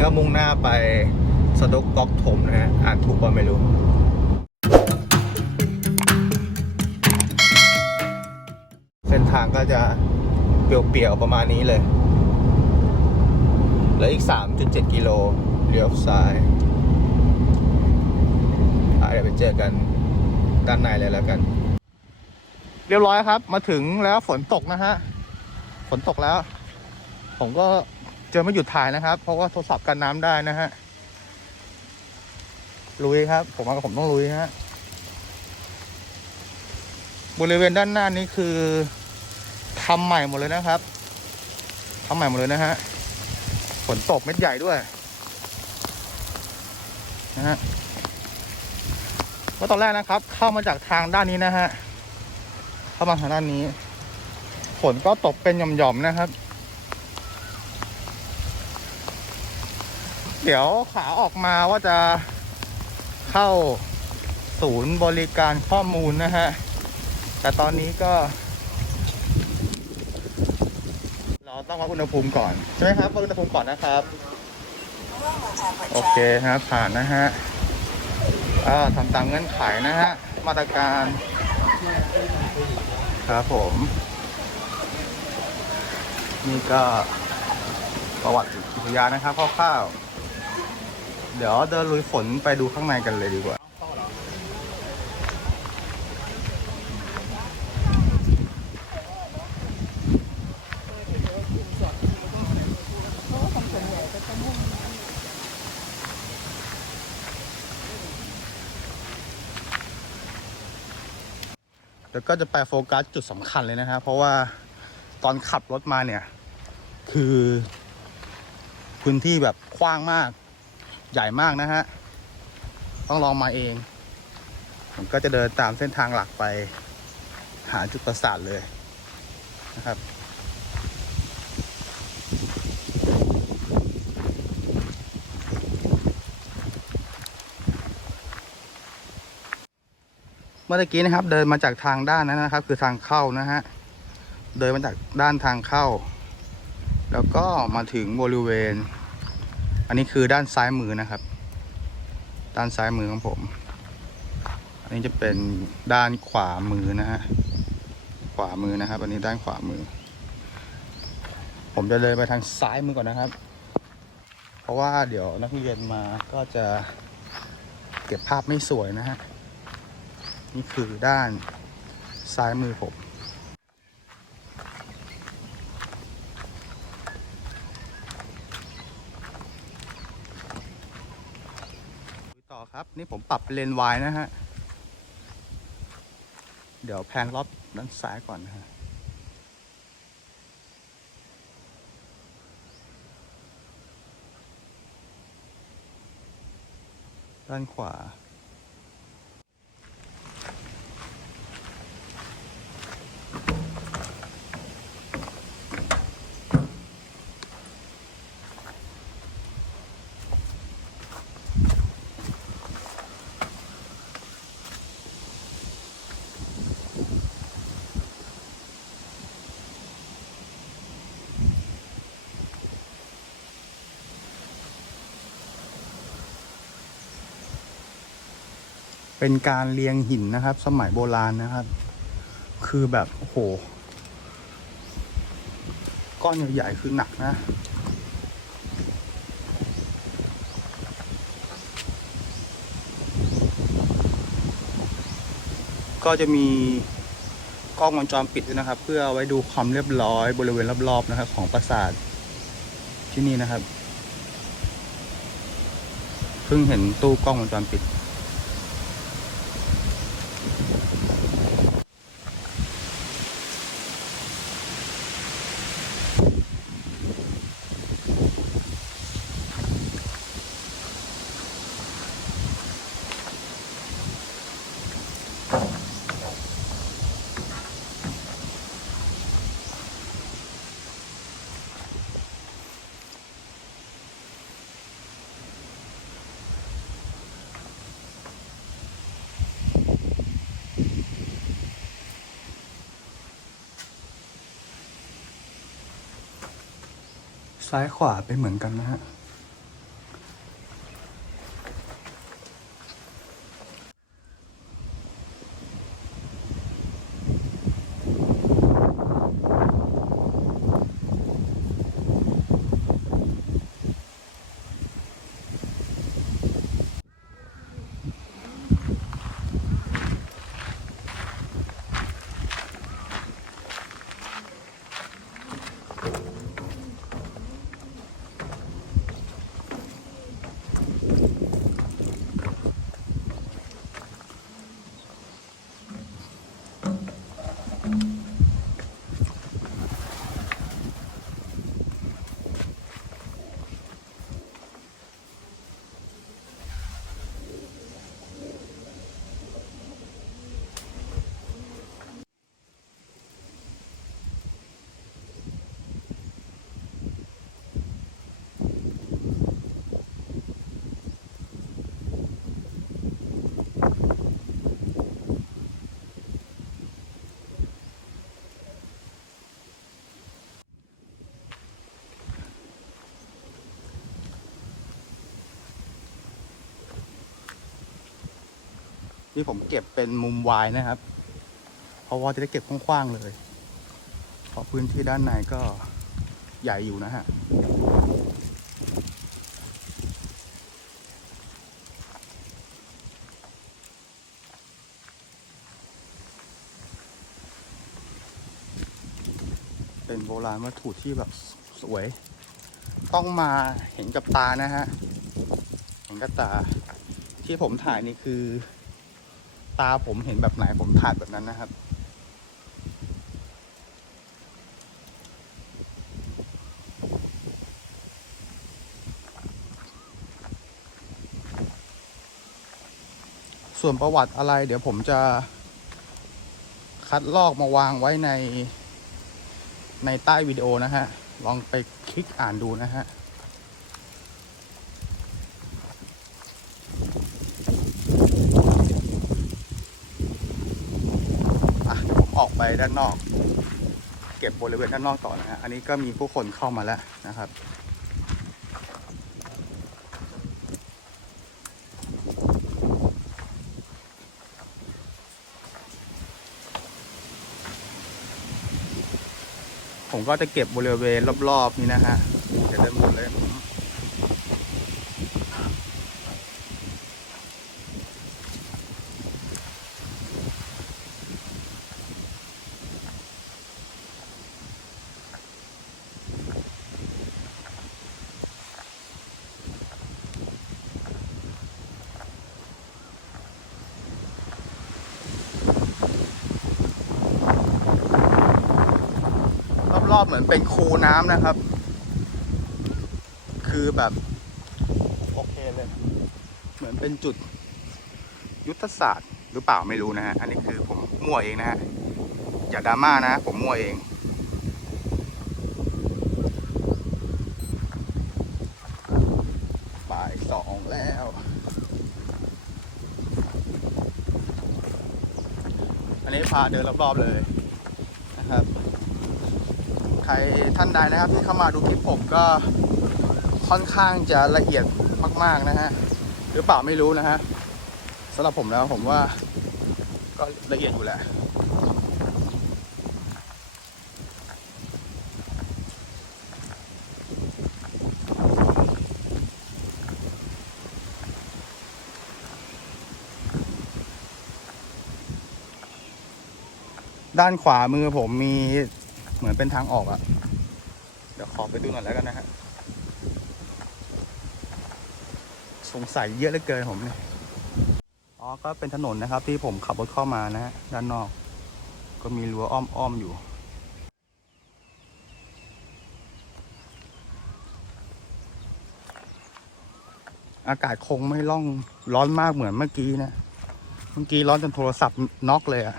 ก็มุ่งหน้าไปสะดกก๊อกถมนะฮะอ่านถูกป่ะไม่รู้เส้นทางก็จะเปลี่ยวๆประมาณนี้เลย แล้วอีก 3.7 กิโลเลี้ยวซ้ายอะเดี๋ยวไปเจอกันด้านในเลยแล้วกัน เรียบร้อยครับ มาถึงแล้วฝนตกนะฮะ ฝนตกแล้ว ผมก็ เจอไม่หยุดถ่ายนะครับ เพราะว่าโทรศัพท์กันน้ำได้นะฮะลุยครับ ผมว่าผมต้องลุยฮะบริเวณด้านหน้านี้คือทำใหม่หมดเลยนะครับทำใหม่หมดเลยนะฮะฝนตกเม็ดใหญ่ด้วยนะฮะว่าตอนแรกนะครับ เข้ามาจากทางด้านนี้นะฮะเข้ามาทางด้านนี้ฝนก็ตกเป็นหย่อมๆนะครับ เดี๋ยวขาออกมาว่าจะเข้าศูนย์บริการข้อมูลนะฮะ แต่ตอนนี้ก็ เราต้องวัดอุณหภูมิก่อน ใช่ไหมครับวัดอุณหภูมิก่อนนะครับ โอเคครับผ่านนะฮะอ่าทำตามเงื่อนไขนะฮะ มาตรการ ครับผม นี่ก็ประวัติอุทยานนะครับคร่าวๆ เดี๋ยวเดินลุยฝนไปดูข้างในกันเลยดีกว่าแล้วก็จะไปโฟกัสจุดสำคัญเลยนะครับ เพราะว่าตอนขับรถมาเนี่ย คือพื้นที่แบบกว้างมาก ใหญ่มากนะฮะ ต้องลองมาเอง ผมก็จะเดินตามเส้นทางหลักไป หาจุดประสาทเลยนะครับเมื่อกี้นะครับเดินมาจากทางด้านนั้นนะครับ คือทางเข้านะฮะเดินมาจากด้านทางเข้า แล้วก็มาถึงบริเวณ อันนี้คือด้านซ้ายมือนะครับ ด้านซ้ายมือของผม อันนี้จะเป็นด้านขวามือนะฮะ ขวามือนะครับ อันนี้ด้านขวามือ ผมจะเดินไปทางซ้ายมือก่อนนะครับ เพราะว่าเดี๋ยวนักเรียนมาก็จะเก็บภาพไม่สวยนะฮะ นี่คือด้านซ้ายมือผม ครับ นี่ผมปรับเลนวายนะฮะ เดี๋ยวแพนรอบด้านซ้ายก่อนนะฮะด้านขวา เป็นการเรียงหินนะครับ สมัยโบราณนะครับ คือแบบโอ้โห ก้อนใหญ่ๆคือหนักนะก็จะมีกล้องวงจรปิดด้วยนะครับ เพื่อไว้ดูความเรียบร้อยบริเวณรอบๆนะครับ ของปราสาทที่นี่นะครับ เพิ่งเห็นตู้กล้องวงจรปิด ซ้ายขวาไปเหมือนกันนะฮะ ที่ผมเก็บเป็นมุมวายนะครับ เพราะว่าจะได้เก็บกว้างๆเลย เพราะพื้นที่ด้านในก็ใหญ่อยู่นะฮะเป็นโบราณวัตถุที่แบบสวย ต้องมาเห็นกับตานะฮะ เห็นกับตาที่ผมถ่ายนี่คือ ตาผมเห็นแบบไหนผมถ่ายแบบนั้นนะครับ ส่วนประวัติอะไร เดี๋ยวผมจะคัดลอกมาวางไว้ในในใต้วิดีโอนะฮะ ลองไปคลิกอ่านดูนะฮะ อะผมออกไป ด้านนอก เก็บบริเวณด้านนอกต่อนะฮะอันนี้ก็มีผู้คนเข้ามาแล้วนะครับผมก็จะเก็บบริเวณรอบๆนี้นะฮะเดี๋ยวเริ่มหมดเลย ร อบเหมือนเป็นคูน้ำนะครับ คือแบบโอเคเลย เหมือนเป็นจุดยุทธศาสตร์หรือเปล่าไม่รู้นะฮะ อันนี้คือผมมั่วเองนะฮะ อย่าดราม่านะ ผมมั่วเอง บ่ายสองแล้ว อันนี้พาเดินรอบๆเลยนะครับ รท่านใดนะครับที่เข้ามาดูคลิปผมก็ค่อนข้างจะละเอียดมาก ๆนะฮะหรือเปล่าไม่รู้นะฮะสำหรับผมแล้วผมว่าก็ละเอียดอยู่แหละด้านขวามือผมมี เหมือนเป็นทางออกอะเดี๋ยวขอไปดูหน่อยแล้วกันนะฮะสงสัยเยอะเหลือเกินผมเนี่ยอ๋อก็เป็นถนนนะครับที่ผมขับรถเข้ามานะฮะด้านนอก ก็มีรั้วอ้อมๆอยู่อากาศคงไม่ร่องร้อนมากเหมือนเมื่อกี้นะ เมื่อกี้ร้อนจนโทรศัพท์น็อกเลยอะ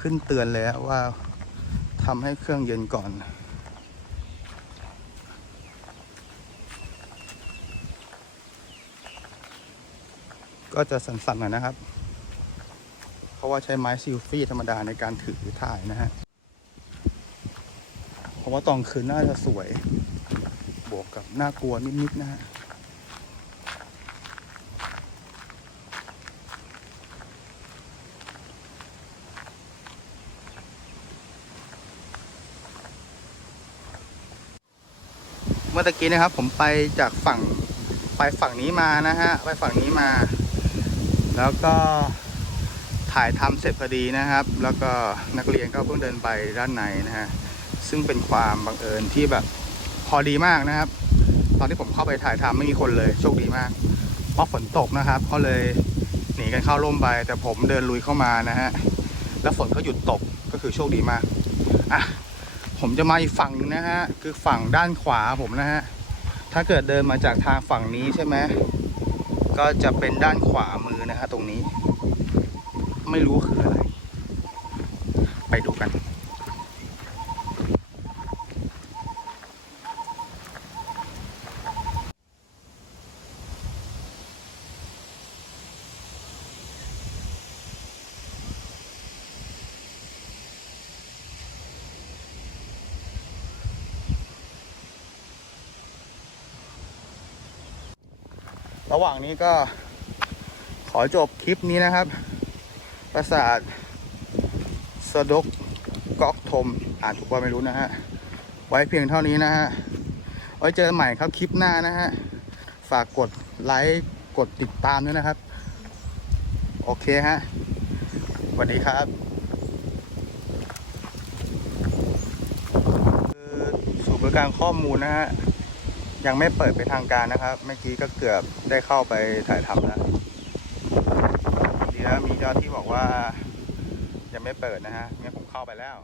ขึ้นเตือนเลยว่า ทำให้เครื่องเย็นก่อน ก็จะสั่นๆหน่อยนะครับ เพราะว่าใช้ไม้ซิลฟี่ธรรมดาในการถือถ่ายนะฮะเพราะว่าตอนคืนน่าจะสวย บวกกับน่ากลัวนิดๆนะฮะ มื่อตะกี้นะครับ ผมไปจากฝั่งไปฝั่งนี้มานะฮะไปฝั่งนี้มา แล้วก็ถ่ายทำเสร็จพอดีนะครับ แล้วก็นักเรียนก็เพิ่งเดินไปด้านในนะฮะซึ่งเป็นความบังเอิญที่แบบพอดีมากนะครับ ตอนที่ผมเข้าไปถ่ายทำไม่มีคนเลยโชคดีมากเพราะฝนตกนะครับก็เลยหนีกันเข้าร่มไป แต่ผมเดินลุยเข้ามานะฮะแล้วฝนก็หยุดตกก็คือโชคดีมากอะ ผมจะมาอีกฝั่งนึงนะฮะ คือฝั่งด้านขวาผมนะฮะ ถ้าเกิดเดินมาจากทางฝั่งนี้ใช่ไหมก็จะเป็นด้านขวามือนะฮะตรงนี้ ไม่รู้คืออะไร ไปดูกัน ระหว่างนี้ก็ขอจบคลิปนี้นะครับ ปราสาทสะดกก๊อกทม อ่านถูกว่าไม่รู้นะฮะ ไว้เพียงเท่านี้นะฮะ ไว้เจอใหม่ครับคลิปหน้านะฮะ ฝากกดไลค์กดติดตามด้วยนะครับ โอเคฮะสวัสดีครับคือศูนย์บริการข้อมูลนะฮะ ยังไม่เปิดเป็นทางการนะครับ เมื่อกี้ก็เกือบได้เข้าไปถ่ายทำแล้วดีแล้วมีเจ้าที่บอกว่ายังไม่เปิดนะฮะงั้นผมเข้าไปแล้ว